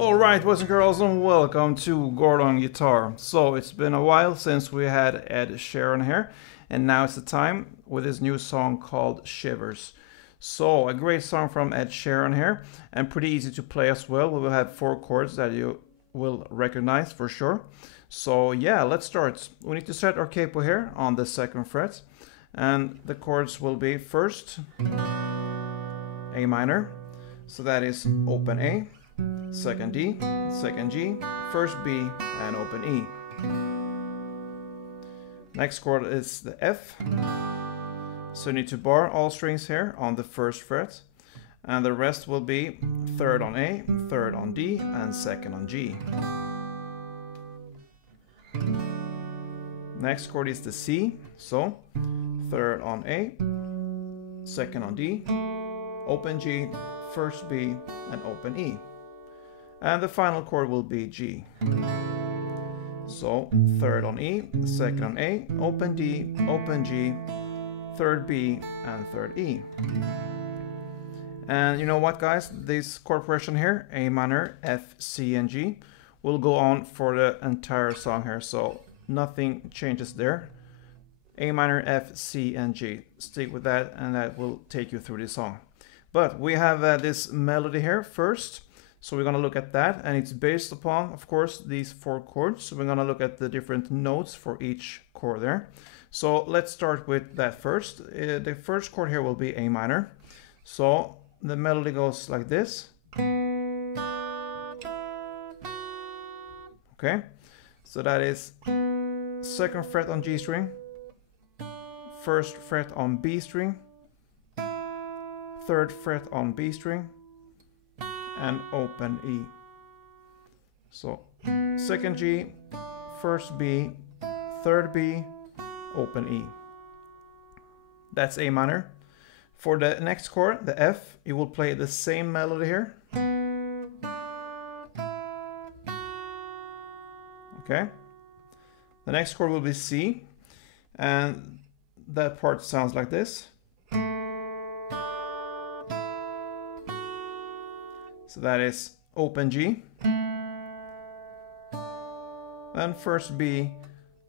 Alright, boys and girls, and welcome to Gordon Guitar. So, it's been a while since we had Ed Sheeran here, and now it's the time with his new song called Shivers. So, a great song from Ed Sheeran here, and pretty easy to play as well. We will have 4 chords that you will recognize for sure. So, yeah, let's start. We need to set our capo here on the 2nd fret, and the chords will be first A minor, so that is open A, 2nd D, 2nd G, 1st B, and open E. Next chord is the F, so you need to bar all strings here on the 1st fret, and the rest will be 3rd on A, 3rd on D, and 2nd on G. Next chord is the C, so 3rd on A, 2nd on D, open G, 1st B, and open E. And the final chord will be G. So 3rd on E, 2nd on A, open D, open G, 3rd B, and 3rd E. And you know what, guys? This chord progression here, A minor, F, C, and G, will go on for the entire song here. So nothing changes there. A minor, F, C, and G. Stick with that, and that will take you through the song. But we have this melody here first. So we're going to look at that, and it's based upon, of course, these 4 chords. So we're going to look at the different notes for each chord there. So let's start with that first. The first chord here will be A minor. So the melody goes like this. Okay, so that is 2nd fret on G string, 1st fret on B string, 3rd fret on B string, and open E. So 2nd G, 1st B, 3rd B, open E. That's A minor. For the next chord, the F, you will play the same melody here. Okay. The next chord will be C, and that part sounds like this. So that is open G, then 1st B,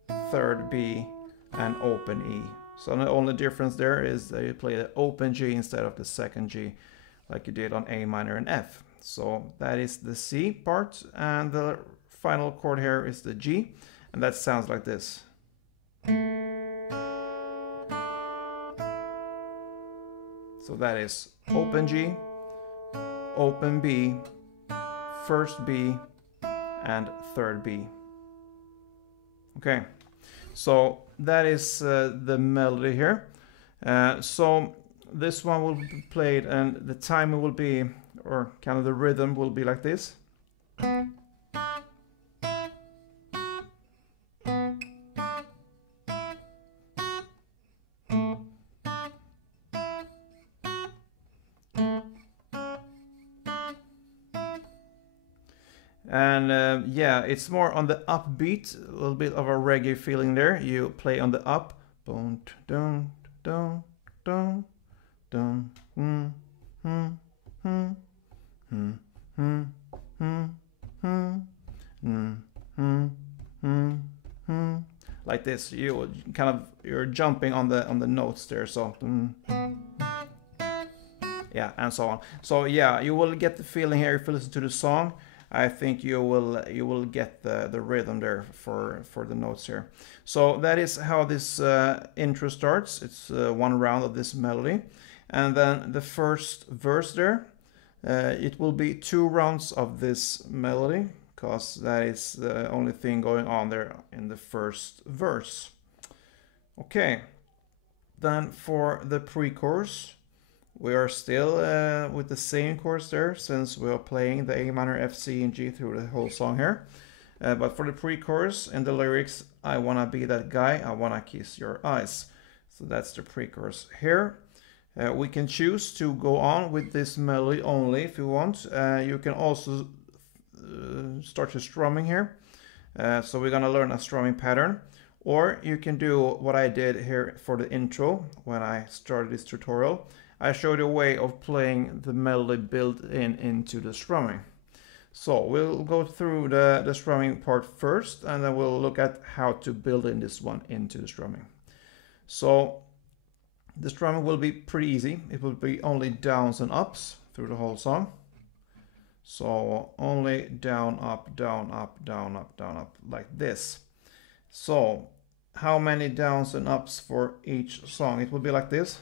3rd B, and open E. So the only difference there is that you play the open G instead of the 2nd G, like you did on A minor and F. So that is the C part, and the final chord here is the G, and that sounds like this. So that is open G, open B, 1st B, and 3rd B. Okay, so that is the melody here. So this one will be played, and the timing will be, or kind of the rhythm will be like this. And yeah, it's more on the upbeat, a little bit of a reggae feeling there. You play on the up. Like this. You kind of, you're jumping on the notes there. So yeah, and so on. So yeah, you will get the feeling here if you listen to the song. I think you will get the rhythm there for the notes here. So that is how this intro starts. It's 1 round of this melody, and then the first verse there, it will be 2 rounds of this melody, because that is the only thing going on there in the first verse. Okay, then for the pre-chorus, we are still with the same chords there, since we are playing the A minor, F, C, and G through the whole song here. But for the pre-chorus, in the lyrics, I wanna be that guy, I wanna kiss your eyes. So that's the pre-chorus here. We can choose to go on with this melody only if you want. You can also start your strumming here. So we're gonna learn a strumming pattern. Or you can do what I did here for the intro when I started this tutorial. I showed you a way of playing the melody built into the strumming. So we'll go through the strumming part first, and then we'll look at how to build in this one into the strumming. So the strumming will be pretty easy. It will be only downs and ups through the whole song. So only down, up, down, up, down, up, down, up, like this. So how many downs and ups for each song? It will be like this.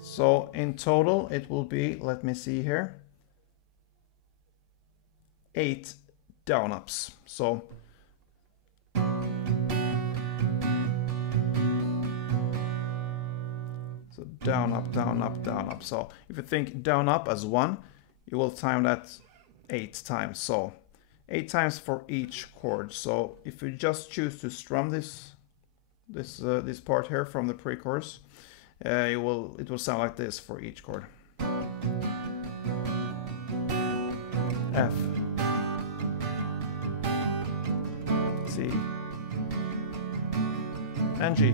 So in total it will be, let me see here, 8 down ups. So down up, down up, down up. So if you think down up as 1, you will time that 8 times. So 8 times for each chord. So if you just choose to strum this part here from the pre-chorus, it will sound like this for each chord. F, C, and G.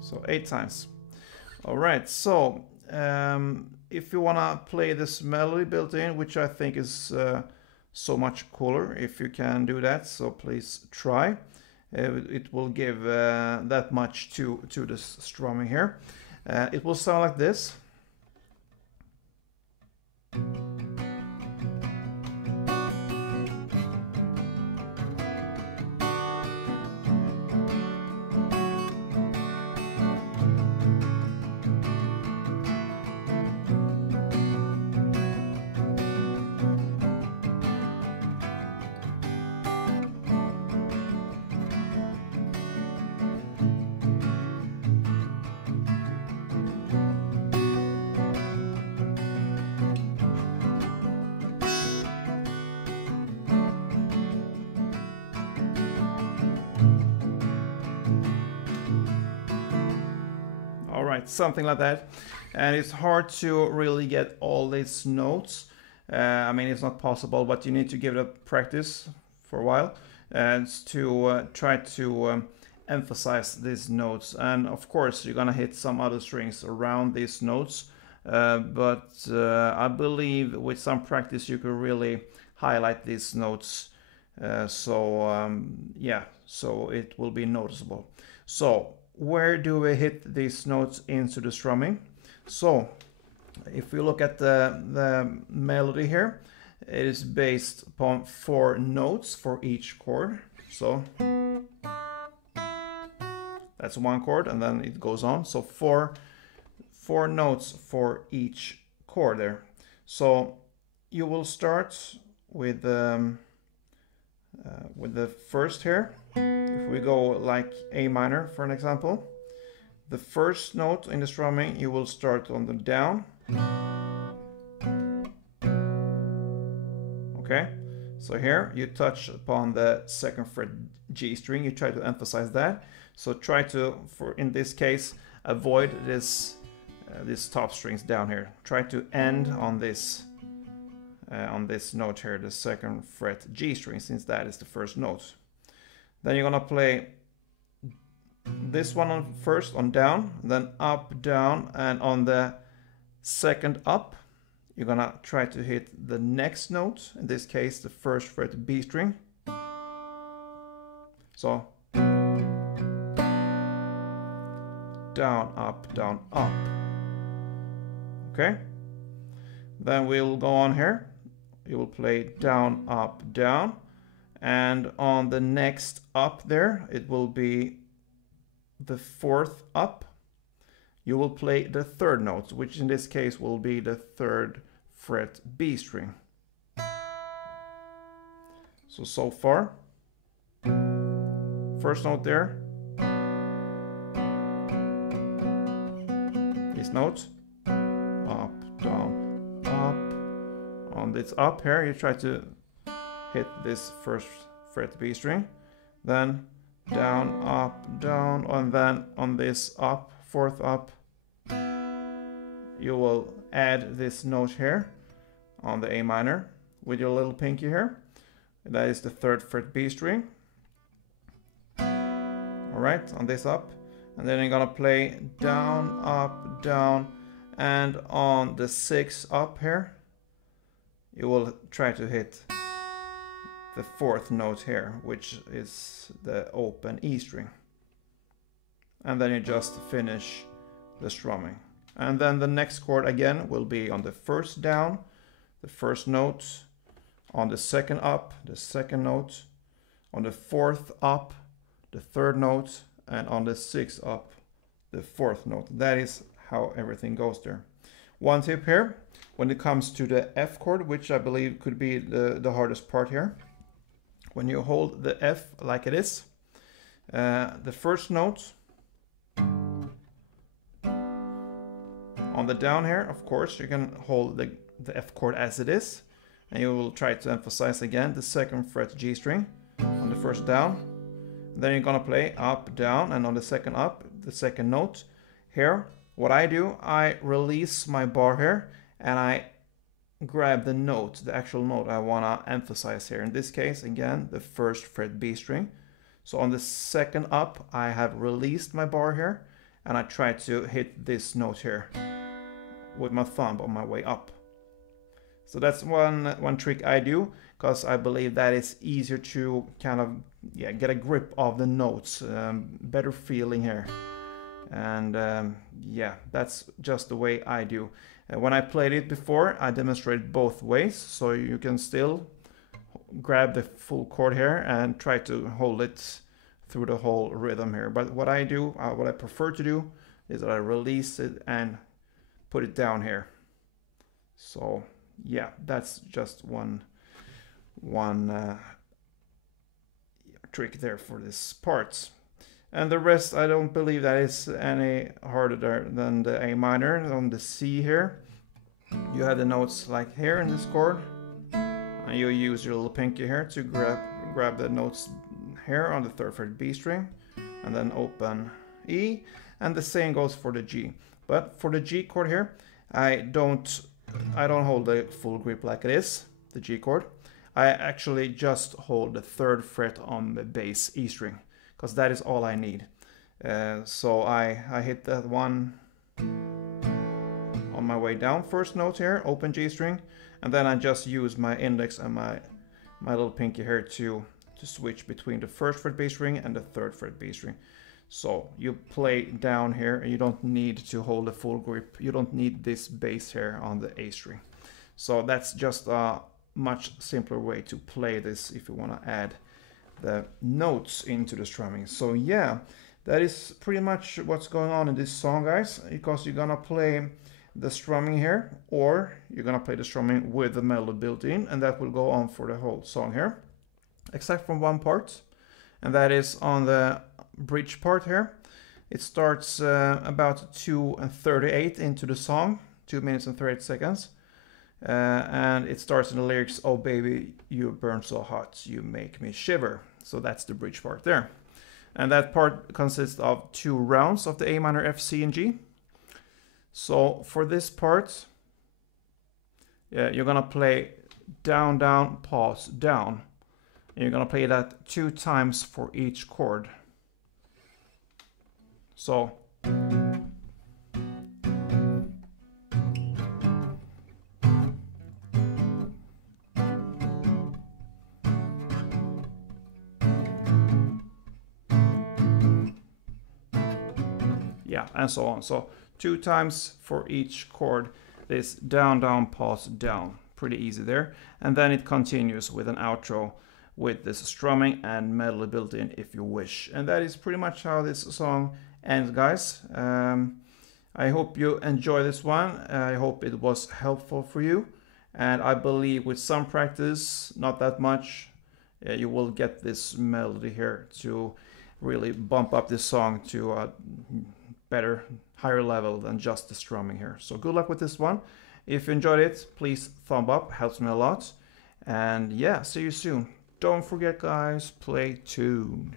So 8 times. All right, so if you wanna play this melody built in, which I think is so much cooler if you can do that, so please try. It will give that much to this strumming here. It will sound like this. Something like that, and it's hard to really get all these notes. I mean, it's not possible, but you need to give it a practice for a while and to try to emphasize these notes. And of course you're gonna hit some other strings around these notes, but I believe with some practice you can really highlight these notes, yeah, so it will be noticeable. So where do we hit these notes into the strumming? So if we look at the melody here, it is based upon 4 notes for each chord. So that's 1 chord, and then it goes on. So four notes for each chord there. So you will start with the first here. If we go like A minor for an example, the first note in the strumming, you will start on the down. Okay, so here you touch upon the 2nd fret G string, you try to emphasize that. So try to, in this case, avoid this top strings down here. Try to end on this note here, the 2nd fret G string, since that is the first note. Then you're gonna play this one on first on down, then up, down, and on the 2nd up, you're gonna try to hit the next note, in this case the 1st fret B string. So down, up, down, up. Okay, then we'll go on here. You will play down, up, down, and on the next up there, it will be the 4th up. You will play the 3rd note, which in this case will be the 3rd fret B string. So far, first note there, these notes, up, down, up. On this up here, you try to hit this 1st fret B string, then down, up, down, and then on this up, 4th up, you will add this note here on the A minor with your little pinky here. That is the 3rd fret B string. Alright, on this up. And then you're gonna play down, up, down, and on the 6th up here, you will try to hit the 4th note here, which is the open E string. And then you just finish the strumming. And then the next chord again will be on the 1st down, the 1st note, on the 2nd up, the 2nd note, on the 4th up, the 3rd note, and on the 6th up, the 4th note. That is how everything goes there. One tip here, when it comes to the F chord, which I believe could be the hardest part here, when you hold the F like it is, the 1st note, on the down here, of course, you can hold the F chord as it is, and you will try to emphasize again the 2nd fret G string on the 1st down. Then you're gonna play up, down, and on the 2nd up, the 2nd note. Here, what I do, I release my bar here, and I grab the note, the actual note I wanna emphasize here. In this case, again, the 1st fret B string. So on the 2nd up, I have released my bar here, and I try to hit this note here with my thumb on my way up. So that's one trick I do, because I believe that it's easier to kind of get a grip of the notes, better feeling here. And that's just the way I do. When I played it before, I demonstrated both ways, so you can still grab the full chord here and try to hold it through the whole rhythm here. But what I do, what I prefer to do, is that I release it and put it down here. So yeah, that's just one trick there for this part. And the rest, I don't believe that is any harder than the A minor. On the C here, you have the notes like here in this chord, and you use your little pinky here to grab the notes here on the 3rd fret B string, and then open E, and the same goes for the G. But for the G chord here, I don't hold the full grip like it is, the G chord. I actually just hold the 3rd fret on the bass E string, because that is all I need. So I hit that one on my way down, 1st note here, open G string, and then I just use my index and my little pinky here to switch between the 1st fret B string and the 3rd fret B string. So you play down here, and you don't need to hold the full grip. You don't need this bass here on the A string. So that's just a much simpler way to play this if you want to add the notes into the strumming. So yeah, that is pretty much what's going on in this song, guys, because you're gonna play the strumming here, or you're gonna play the strumming with the melody built in, and that will go on for the whole song here, except from one part, and that is on the bridge part here. It starts about 2:38 into the song, 2 minutes and 38 seconds, and it starts in the lyrics, "Oh baby, you burn so hot, you make me shiver." So that's the bridge part there, and that part consists of 2 rounds of the A minor, F, C, and G. So for this part, you're gonna play down, down, pause, down. And you're gonna play that 2 times for each chord. So yeah, and so on. So 2 times for each chord, this down, down, pause, down. Pretty easy there. And then it continues with an outro with this strumming and melody built in if you wish. And that is pretty much how this song ends, guys. I hope you enjoy this one. I hope it was helpful for you. And I believe with some practice, not that much, you will get this melody here to really bump up this song to a better, higher level than just the strumming here. So good luck with this one. If you enjoyed it, please thumb up, helps me a lot. And yeah, see you soon. Don't forget, guys, play tuned.